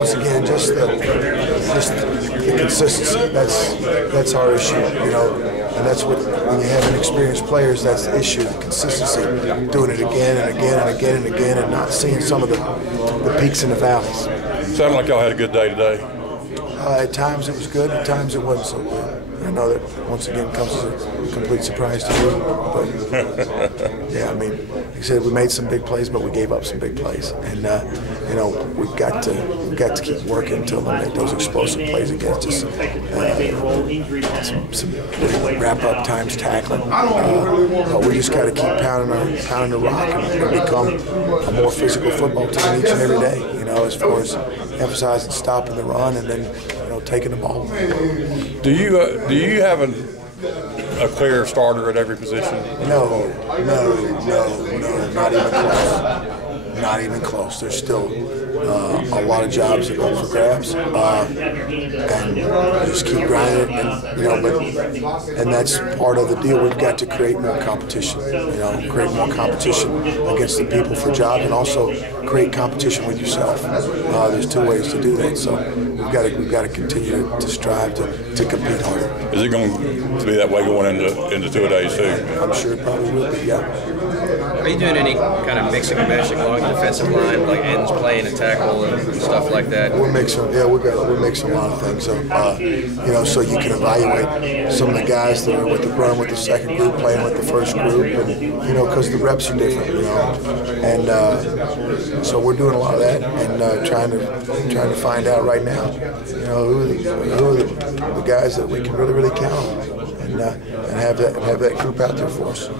Once again, just the consistency. That's our issue, and that's what when you have inexperienced players, that's the issue. The consistency, doing it again and again and again and again, and not seeing some of the peaks and the valleys. Sounded like y'all had a good day today. At times it was good, at times it wasn't so good. I know that once again comes as a complete surprise to you, but yeah, I mean, like I said, we made some big plays, but we gave up some big plays, and we've got to keep working to eliminate those explosive plays against us. Some wrap-up times tackling, but we just got to keep pounding the rock and become a more physical football team each and every day. As far as emphasizing stopping the run and then taking the ball. Do you have a clear starter at every position? No, not even close. Not even close. There's still a lot of jobs that are up for grabs, and just keep grinding. And that's part of the deal. We've got to create more competition. Create more competition against the people for jobs, and also create competition with yourself. There's two ways to do that. So we've got to continue to strive to compete harder. Is it going to be that way going into two-a-days too? I'm sure it probably will be. Yeah. Are you doing any kind of mixing and matching along the defensive line, like ends playing and tackle and stuff like that? We're mixing. Yeah, we're mixing a lot of things. So you can evaluate some of the guys that are with the run with the second group playing with the first group, and because the reps are different. And so we're doing a lot of that and trying to find out right now, who are the guys that we can really count on, and have that group out there for us.